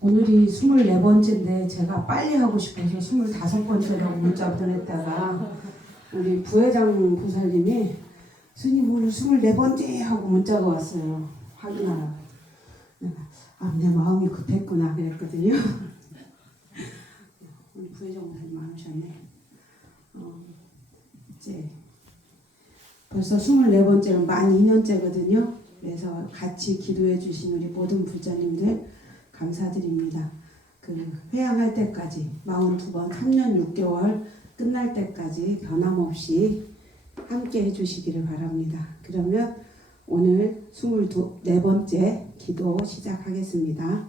오늘이 24번째인데 제가 빨리 하고 싶어서 25번째라고 문자 보냈다가 우리 부회장 보살님이 스님 오늘 24번째 하고 문자가 왔어요. 확인하라고. 내 마음이 급했구나 그랬거든요. 우리 부회장 보살님 안 오셨네. 이제 벌써 24번째로 만 2년째거든요. 그래서 같이 기도해 주신 우리 모든 불자님들 감사드립니다. 회양할 때까지 42번 3년 6개월 끝날 때까지 변함없이 함께 해주시기를 바랍니다. 그러면 오늘 24번째 기도 시작하겠습니다.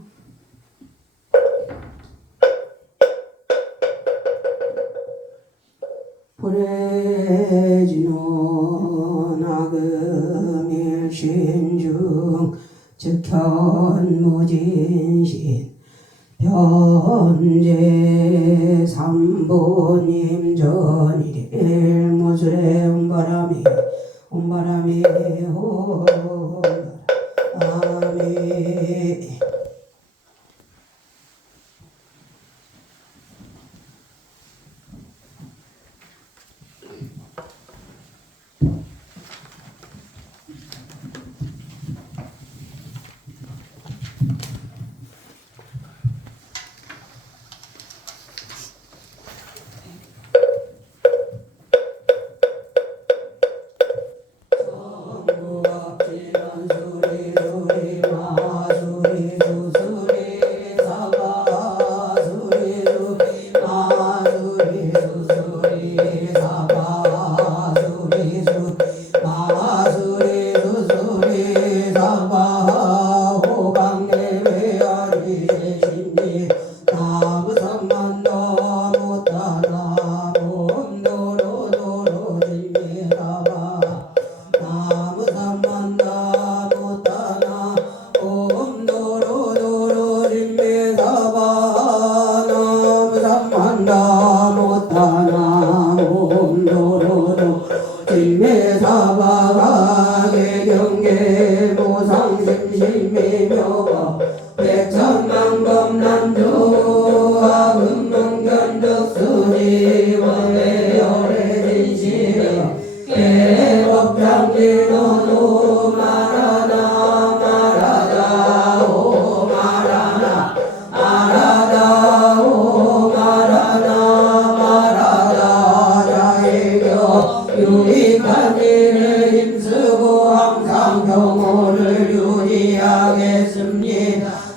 보래지노 나금일신중 즉현무진신 변제 삼보님 전일 무술의 온바람이 온바람이 온바람이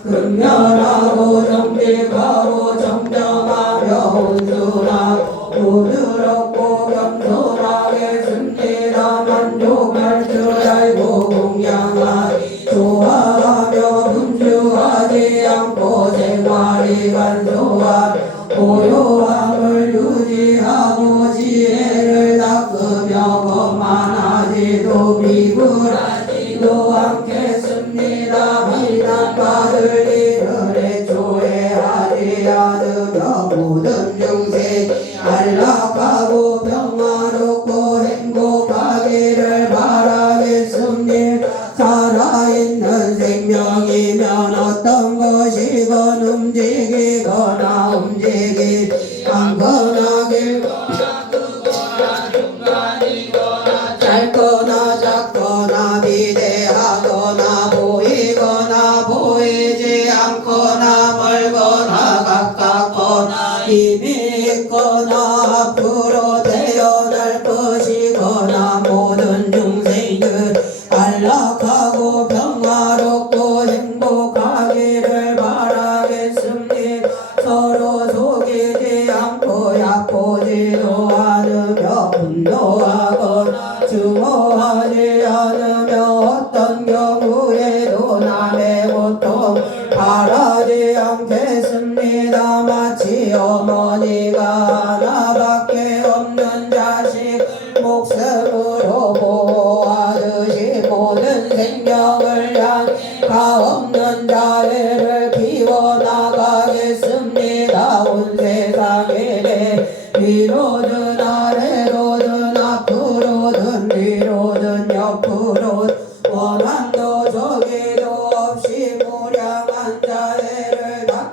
근면하고 정직하고 정정하며 온순하고 부드럽고 겸손하겠습니다. 만족할 줄 알고 공양하기 좋아하며 분주하지 않고 생활이 간소한 고요함을 유지하고 지혜를 닦으며 거만하지도 비굴하지도 않겠습니다. 비난받을 일을 애초에하지 않으며 모든 중생이 안락하고 평화롭고 행복하기를 바라겠습니다. 살아있는 생명이면 어떤 것이건 움직이거나 움직이지 않거나 길거나 크거나 중간이거나 짧거나 작거나 비대하거나 보이거나 보이지 않거나 멀거나 가깝거나 힘이 있거나 앞으로 태어날 것이거나 모든 중생들 안락하고 평화롭고 행복하기를 바라겠습니다. 서로 속이지 않고 약보지도 않으며 분노하거나 증오하지 않으며 어떤 경우에도 남의 고통 바라지 않겠습니다. 마치 어머니가 하나밖에 없는 자식 목숨으로 보호하듯이 모든 생명을 향해 가없는 자애를 키워나가겠습니다. 온 세상에 위로든 아래로든 앞으로든 뒤로든 옆으로 원한도 저기도 없이 무량한 자애를 닦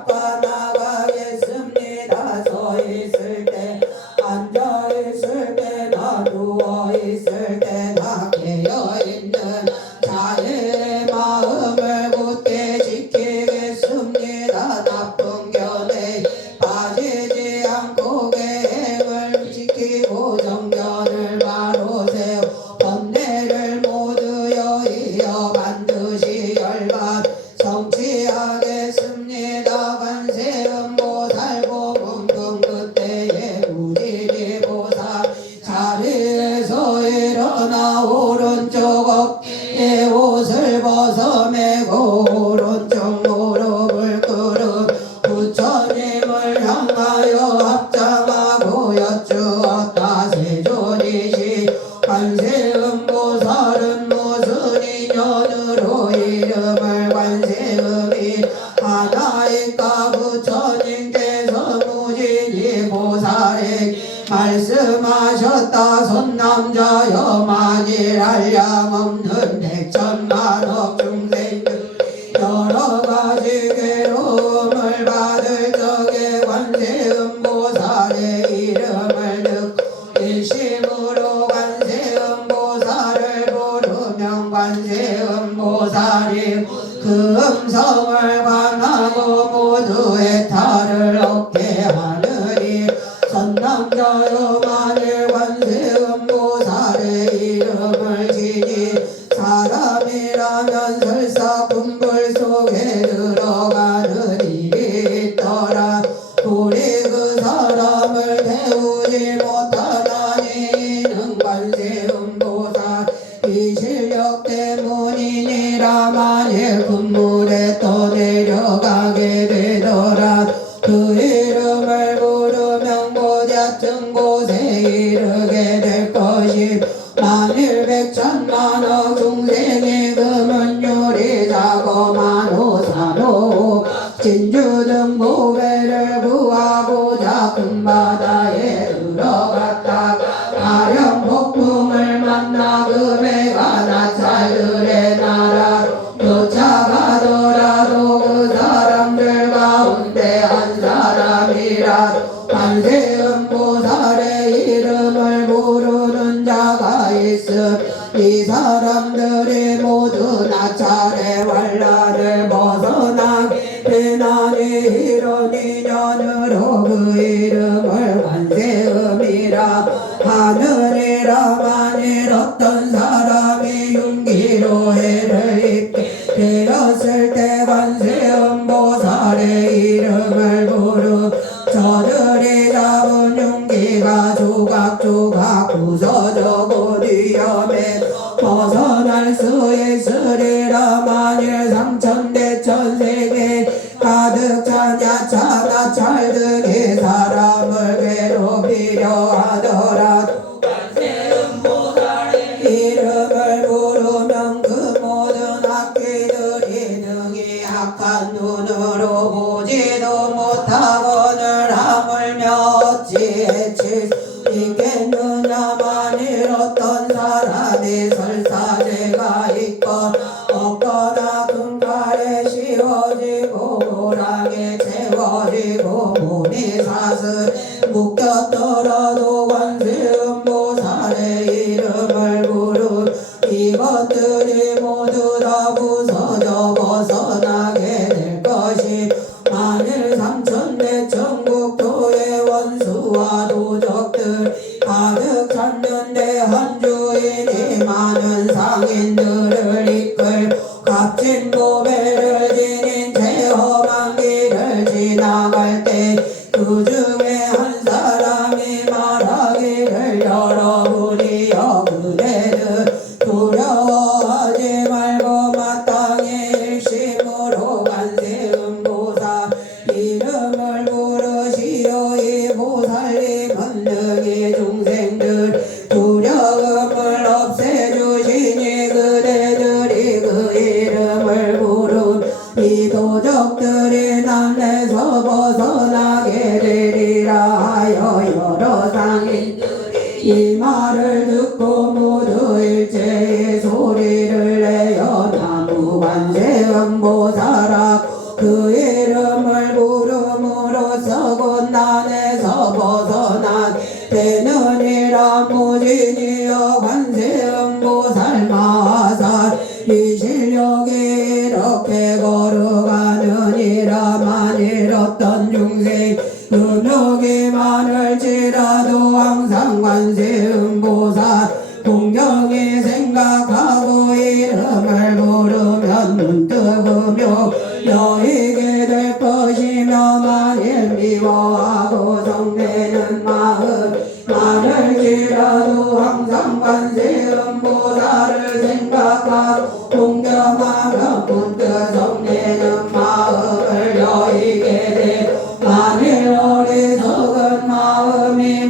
보시니까 부처님께서 무진이 보살에게 말씀하셨다. 선남자여 만일 한량 없는 백천만억 중생들 여러 가지 괴로움을 받을 적에 관세음보살의 이름을 듣고 일심으로 관세음보살을 부르면 관세음보살이 그 음성을 관하고 모두의 탈을 얻게 하느니 선남자여 만일 관세음보살의 이름을 지니 사람이라면 설사 군불 속에 들어가는 일이 있더라. 우리 그 사람을 태우지 못하나니 이는 관세음보살 이 실력 때문이니라. 만일 군물에 떠내려가게 되더라. 그 이름을 부르면 곧 얕은 곳에 이르게 될 것이 만일 백천만억 중생이 금은요리 자고 만호산호 진주 등 보배를 구하고자 큰 바다에 들어갔다가 아령 폭풍을 만나 금해가 나찰들의 나라로 쫓아가더라도 그 사람들 가운데 한 사람이라도 관세음보살의 이름을 부르는 자가 있음 이 사람들이 모두 나찰의 환란을 벗어나게 되나니 이런 인연으로 그 이름을 관세음이라 하느니라. 만일 어떤 사람이 윤기로 해를 입게 되었을 때 관세음보살의 이름을 부르 저들이 잡은 윤기가 조각조각 부서져 곧 위험에 벗어날 수 있으리라. 만일 삼천대천세계 가득 찬 야차 나찰 등이 사람을 괴롭히려 하더라도 관세음보살의 이름을 부르면 그 모든 악귀들이 능히 악한 눈으로 보지도 못하거늘 하물며 어찌 해칠 수 있겠느냐. 만일 어떤 사람이 설사죄가 있건 없거나 금칼에 씌워지고 고랑에 채워지고 몸이 사슬 묶였더라도 관세음보살의 이름을 부르 이것들이 모두 다 부서져 벗어나게 될 것이 만일 삼천대 천국토의 원수와 도적들 가득 찼는데 한 주인이 많은 상인들을 이끌 값진 보배를 지닌 채 험한 길을 지나갈 때 그 중에 한 사람이 말하기를 여러분이여 그대들 두려워하지 말고 마땅히 일심으로 관세음보살 이름을 부르시오. 이 보살님은 능히 중생들 두려움을 없애주시니 그대들이 그 이름을 부르 이 도적들이 남에서 벗어나게 되리라 하여 여러 상인들이 이 말을 듣고 모두 일제히 소리를 내어 나무 관세음보살하고 그 이름을 부름으로써 곧 난에서 벗어나게 되느니라. 무진이여 관세음보살 마살 이 실력이 이렇게 걸어가느니라. 만일 어떤 중생 능력이 많을지라도 항상 관세음보살 공경히 생각하고 이름을 부르면 눈뜨으며 여이게 될 것이며 만일 미워하고 성내는 마음 많을지라도 항상 관세음보살을 생각하고 공경하며 문득 성내는 마음을 여이게 돼 만일 어리석은 마음이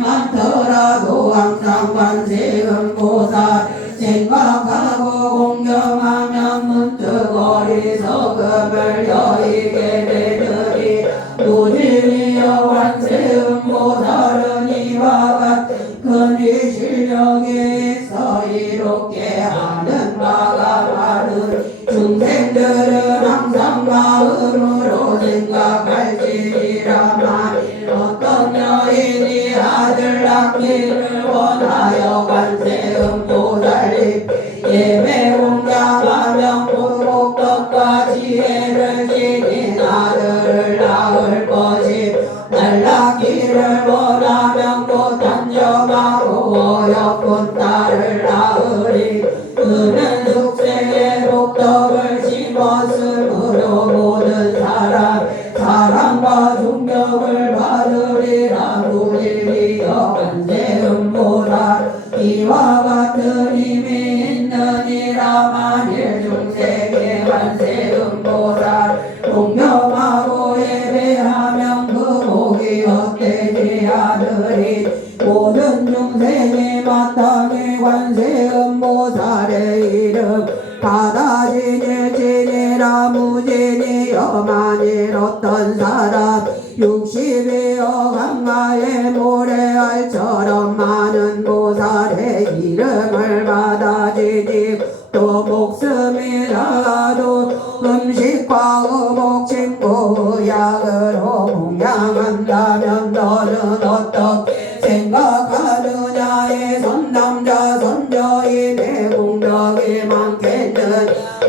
사랑과 존경을 받으리라 무진이여 관세음보살 이와 같은 힘이 있느니라 만일 중생의 관세음보살 공경하고 예배하면 그 복이 헛되지 않으리 모든 중생이 마땅히 관세음보살의 이름 받아지니 지니라 무진이여 만일 어떤 사람 60여 강가의 모래알처럼 많은 보살의 이름을 받아지니 또 목숨이 나가도 음식과 의복 친구 약으로 공양한다면 너는 어떻게 생각하느냐에 선남자 선녀인의 공덕이 많겠는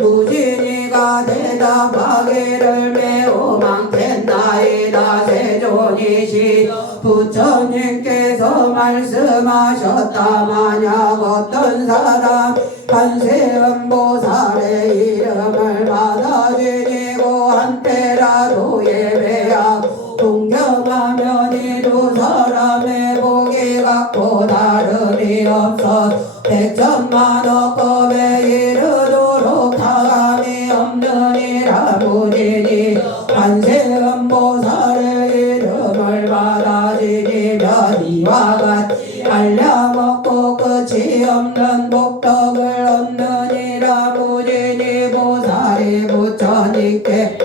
무진이가 대답하기를 매우 많겠나이다 세존이시 부처님께서 말씀하셨다 만약 어떤 사람 관세음보살의 이름을 받아들이고 한때라도 예배하고 동경하면 이 두 사람의 복이 같고 다름이 없어 백천만억 겁에 이르도록 다감이 없느니라 무진이 관세음보살의 이름을 받아들이면 이와 같이 알려먹고 끝이 없는 복덕을 얻느니라 무진이 보살이 부처님께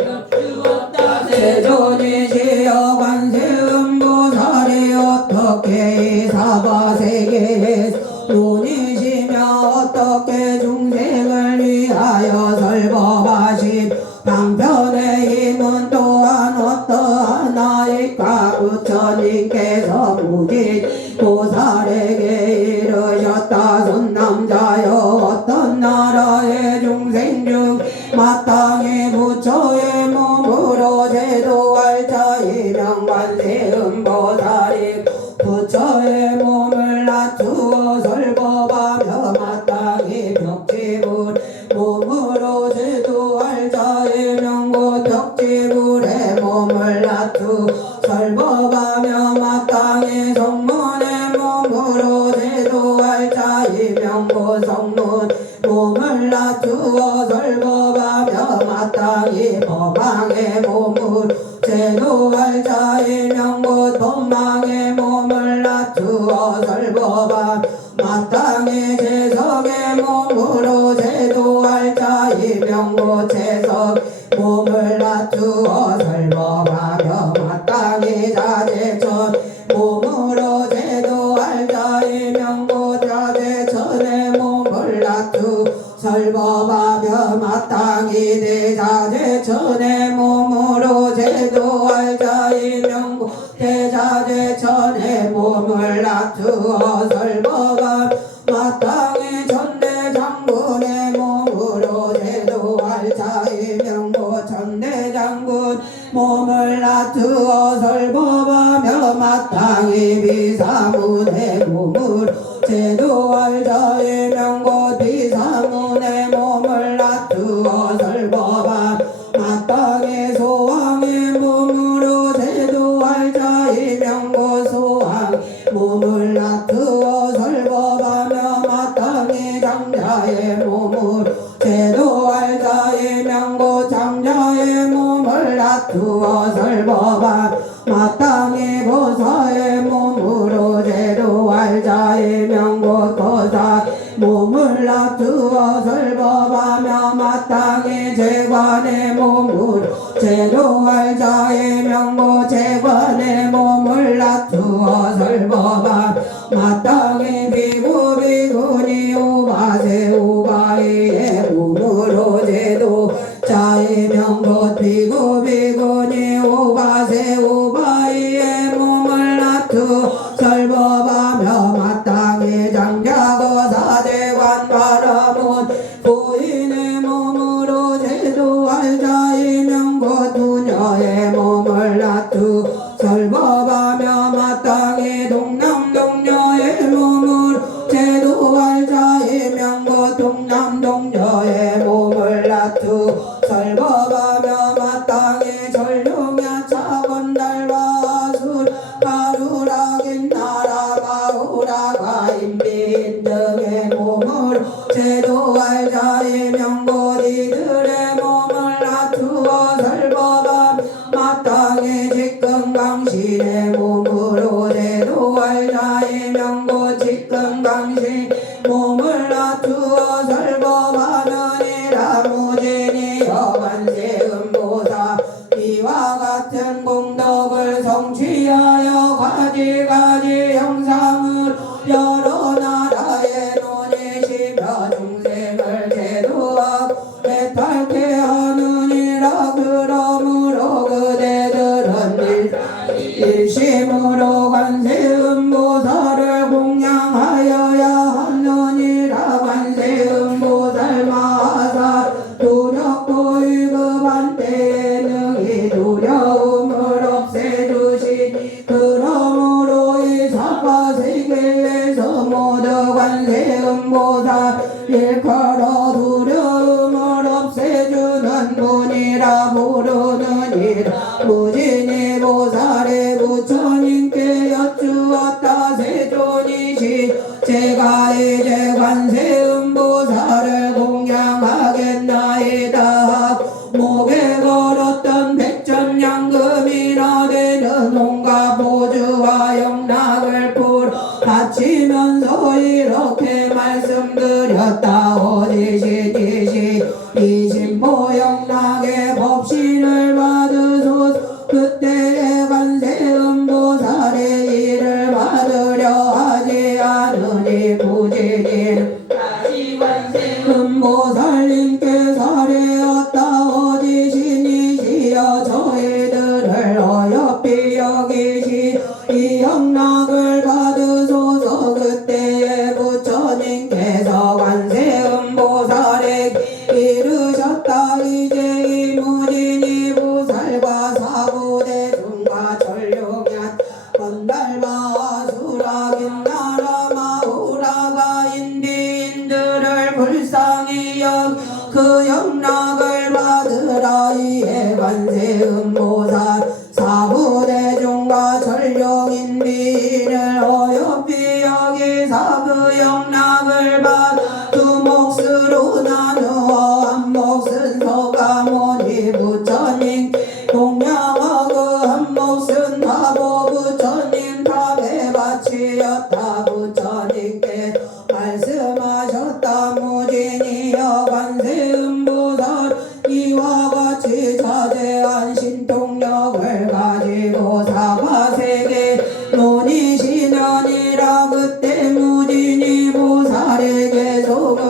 세존이시여 관세음보살이 어떻게 이 사바세계에 논이시며 어떻게 중생을 위하여 설법하신 방편의 힘은 또한 어떠하나이까 부처님께서 무진 보살에게 이르셨다 손남자여 어떤 나라의 중생 중 마땅히 부처의 몸으로 제도할 자이명 관세음보살이 부처의 몸을 낮추어 설법하며 마땅히 벽지불 몸으로 제도할 자이명 곧 벽지불의 몸을 낮추 설법하며 마땅히 성문의 몸으로 제도할 자이명 곧 성문 몸을 낮추어 설법하며 마땅히 법망의 몸을 제도할 자이명 곧 법망의 몸을 낮추어 설법하며 마땅히 재석의 몸으로 제도할 자이명 곧 재석 몸을 낮추어 설법하며 마땅히 자재천 몸으로 제도할 자이명 곧 자재천의 몸을 낮추어 설법하며 마땅히 대자재천의 몸으로 제도할 자이명 곧 대자재천의 몸을 낮추어 설법하며 마땅히 천대장군의 몸으로 제도할 자이명 곧 천대장군 몸을 낮추어 설법하며 마땅히 비사문의 몸을 제도할 자이명 곧 비사문의 몸을 낮추어 설법하며 마땅히 소왕의 몸으로 제도할 자이명 곧 소왕 몸을 낮추어 설법하며 마땅히 장자의 몸을 제도할 자이명 곧 장자의 몸을 낮추어 설법하며 마땅히 보사의 몸으로 제도할 자이명 곧 보사 몸을 낮추어 설법하며 마땅히 재관의 몸으로 제도할 자이명 곧 재관의 몸을 낮추어 설법하며 마땅히 비구 비구니 오바세 오바이의 몸으로 제도 자이명 곧 비구 비구니 오바세 오바이의 몸을 낮추어 설법하며 마땅히 장자거사 대관 바라문 부인의 몸으로 제도할 자이명 곧 부녀의 몸을 낮추어 설법하며 마땅히 동남동녀의 몸을 제도할 자이명 곧 동남동녀의 몸을 낮추어 설법하며 마땅히 전룡야차 일의 몸으로 대도할 자의 명고 직근강신 몸을 낮추어 설법하느니라 무진이여 관세음보살 이와 같은 공덕을 성취하여 가지가지 형상을 여러 나라에 논이시며 중생을 제도하고 배탈케 하느니라 그러므로 그대들은 일심으로 관세음보살을 공양하여야 하느니라 관세음보살 마사 두렵고 위급한 때에 능히 두려움을 없애주시니 그러므로 이 사바세계에서 모두 관세음보살 일컬어 두려움을 없애주는 분이라 부르느니라 무진이 보살의 부처님께 여쭈었다 세존이시 제가 이제 관세음보살을 공양하겠나이다 목에 걸었던 백전양금이나 되는 온갖 보주와 영락을 풀어 바치면서 이렇게 말씀드렸다 어디시디시 이신보 영락의 법신을 받으소서 그때에 관세음보살의 일을 받으려 하지 않으니 부지기는 다시 관세음보살님께 사례었다 어디시니시여 저희들을 어여삐 여기시 이 영락을 받으소서 그때에 부처님께서 관세음보살에게 이르셨다 이제 이 무진이 보살과 사부대중과 전룡ят 건달마 수라긴나라 마우라가 인디인들을 불쌍히 그 영락을 받으라 이에 관세음보살 사부대중과 전룡인비인을 어여삐 여기사 그 영락을 받아 두 몫으로 나누어 한 몫은 서가모니 부처님 공양하고 한 몫은 다보 부처님 탑에 바치었다 부처님께 말씀하셨다 무진이여 관세음보살 이와 같이 자제한 신통력을 가지고 사바세계 논이시려니라 그때 무진이 보살에게 속을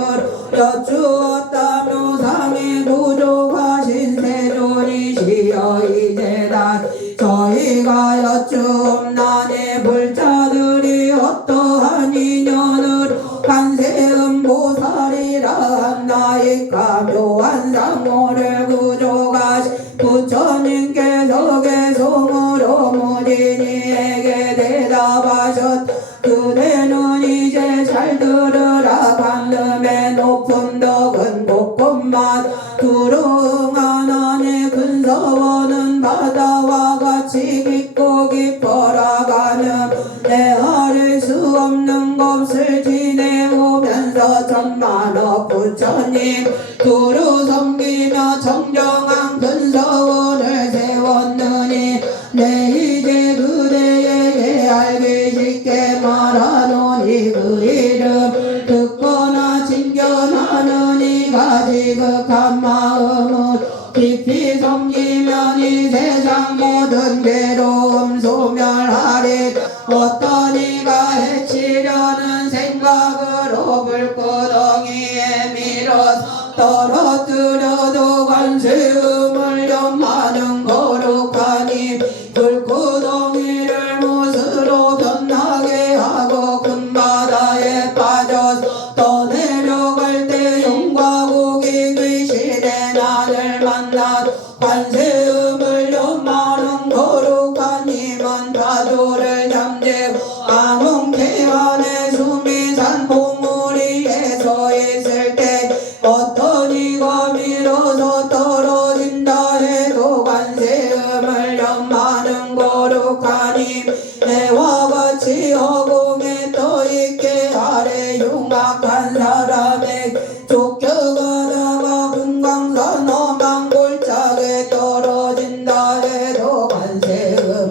여쭈었다 묘상의 구조하신 세존이시여 이제 다 저희가 여쭈옵나니 불자들이 어떠한 인연을 관세음보살이라 한나이까 묘한 상호를 구조하신 부처님께서 개송으로 무진이에게 대답하셨 그대는 이제 잘 들으라 관음의 높은 덕은 곳곳만 두루응하나니 근서원은 바다와 같이 깊고 깊어라가는 헤아릴 수 없는 것을 지내오면서 천만억 부처님 두루 섬기며 정정한 근서원을 세웠느니 내 이제 그대에게 알기 쉽게 말하노니 그 이름 듣거나 진견하느니 가지극한 마음을 깊이 섬기면 이 세상 모든 괴로움 소멸하리 어떤 이가 해치려는 생각으로 불구덩이에 밀어서 떨어뜨려도 관세음을 염하는 거룩하니 불구덩이를 못으로 변하게 하고 큰 바다에 빠져서 떠내려갈 때 용과 고기 귀신의 나를 만나 관세음을 염하는 거룩한 힘은 파도를 잠재고 아웅태안에 숨이 산 봉우리에 서 있을 때 어떤 이가 밀어서 떨어진다 해도 관세음을 염하는 거룩한 힘 해와 같이 허공에 떠있게 아래 흉악한 사람에게 쫓겨가다가 금강산 험한 골짜기에 떨어진다 해도 관세음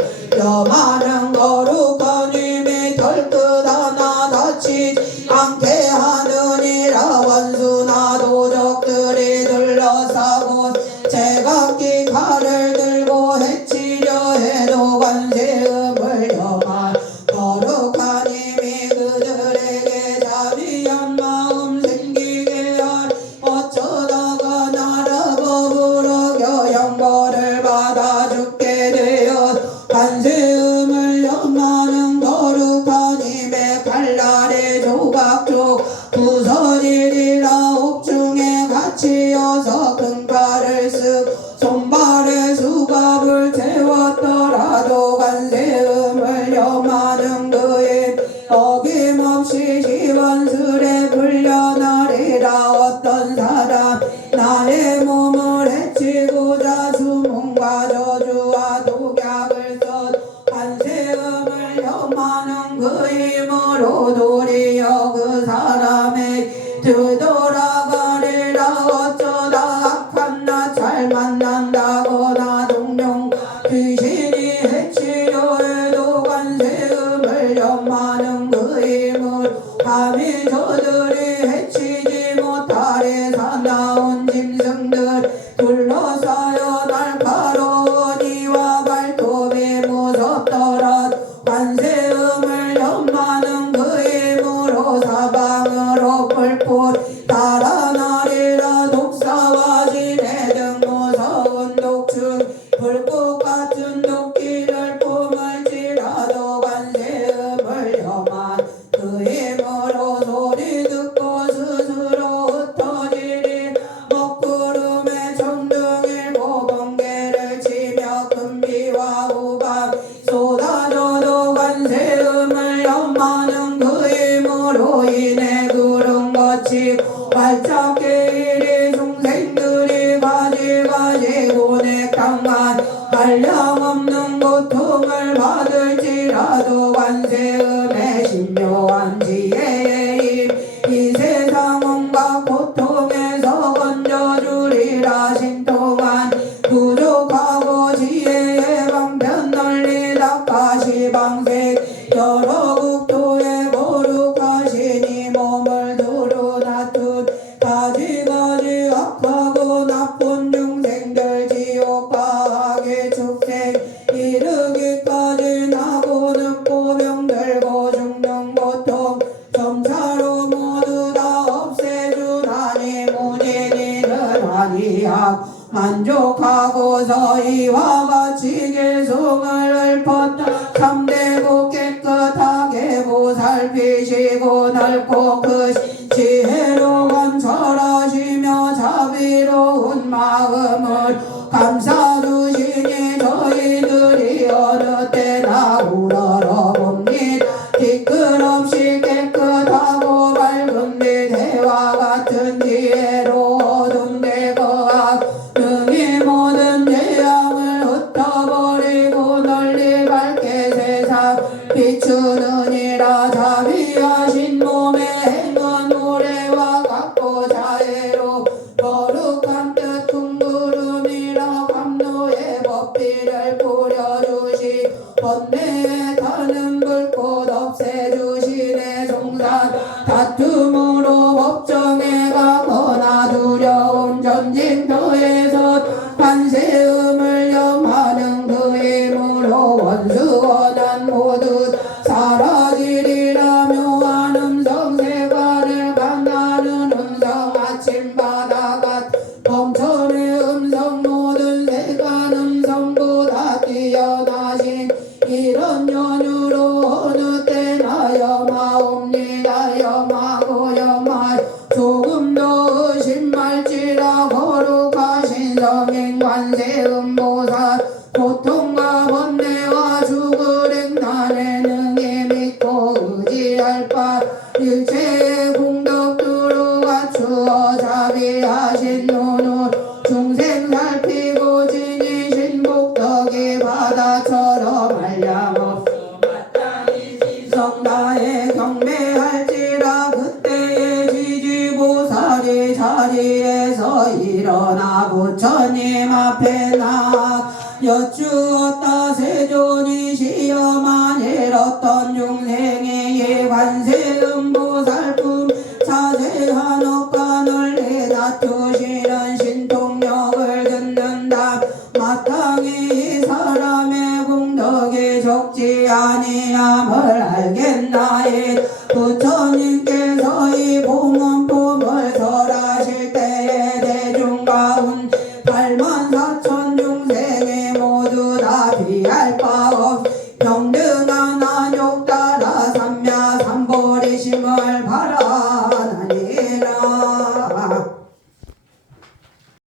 많은 거룩한 힘이 털끝 하나 다치지 않게 하느니라. 원수나 도적들이 둘러싸고 제각기 칼을 들고 해치려 해도 관세음을 염한 거룩한 힘이 그들에게 자비한 마음 생기게 할. 어쩌다가 나라 법으로 영벌을 받아 죽게 되어 관세음을 염하는 거룩한 힘의 칼날의 조각조 부서지리라. 옥중에 갇히어서 큰 칼을 쓰고 손발에 수갑을 채웠더라도 관세음을 염하는 그의 어김없이 시원스레 불려나리라. 어떤 사람 나의 몸을 해치고자 수문과 저주와 독약을 써 관세음을 염하는 그 힘으로 도리어 그 사람의 되돌아가리라. 어쩌다 악한 나 잘 만난다거나 동명 귀신이 해치려 해도 관세음을 염하는 그 힘을 감히 저들이 해치지 못하리. 사나운 짐승들 둘러싸여 날카로운 이와 발톱이 무섭더라. 관세음을 염하는 그 힘으로 사방으로 뿔뿔 달아나리라. 독사와 지뢰 등 무서운 독충 불꽃 같은 도끼를 뿜을지라도 관세음을 염한 그 힘으로 소리 듣고 스스로 흩어지리. 먹구름에 천둥일고 번개를 치며 금비와 우박 쏟아져도 관세음을 염하는 그 힘으로 인해 구름 거치고 활짝 깨이리. 중생들이 가지가지 고뇌강한 한량없는 고통을 받을지라도 관세음의 신묘한 지혜의 힘 이 세상 온갖 고통에서 건져주리라. 신통한 부족하고 지혜의 방편 널리 닦아시 방색 여러 국토에 거룩하시니 몸을 두루 놔둔 가지가지 악하고 나쁜 중생들 지옥과 악의 축생 이르기까지 나고 늙고 병들고 죽는 고통 점차로 모두 다 없애주나니. 문인이는 아니야 만족하고서 이와 같이 계송을 읊었다. 참되고 깨끗하게 보살피시고 넓고 크신 지혜로 관철하시며 자비로운 마음을 감싸주시니 저희들이 어느 때나 우러러봅니다. 티끌없이 깨끗하고 밝은 빛 해와 같은 지혜로 어둠 대거하고 능히 모든 재앙을 흩어버리고 널리 밝게 세상 비추느니라. 자비하신 몸에 행한 노래와 같고 자애로 거룩한 뜻 둥구름이라. 감노의 법비를 뿌려주시 번뇌에 타는 불꽃 없애주시네. 송산 다툼으로 법정에 가거나 두려운 전쟁터에서 관세음을 염하는 그 힘으로 원수원한 모두 사라지리라. 묘한 음성 세관을 간다는 음성 아침바다 같 범천의 음성 모든 세관 음성보다 뛰어나신 이런 연유로 어느 때나 염하옵니다. 염하고 염하여 조금 더 의심할지라. 거룩하신 성인 관세음보살 고통과 번뇌와 죽을 행난에 능히 믿고 의지할 바 일체의 공덕두루 갖추어 자비하신 눈을 중생 살피고 지니신 복덕이 바다처럼 한량없어 마땅히 지성다에 경배할지라. 그때의 지지보살이 자리에서 일어나 부처님 앞에 나 여쭈었다. 세조 본이시여만 잃었던 중생의 관세음보살품 자세한 업관을 내다투시는 신통력을 듣는다. 마땅히 이 사람의 공덕이 적지 아니함을 알겠나이. 부처님께서 이 공원보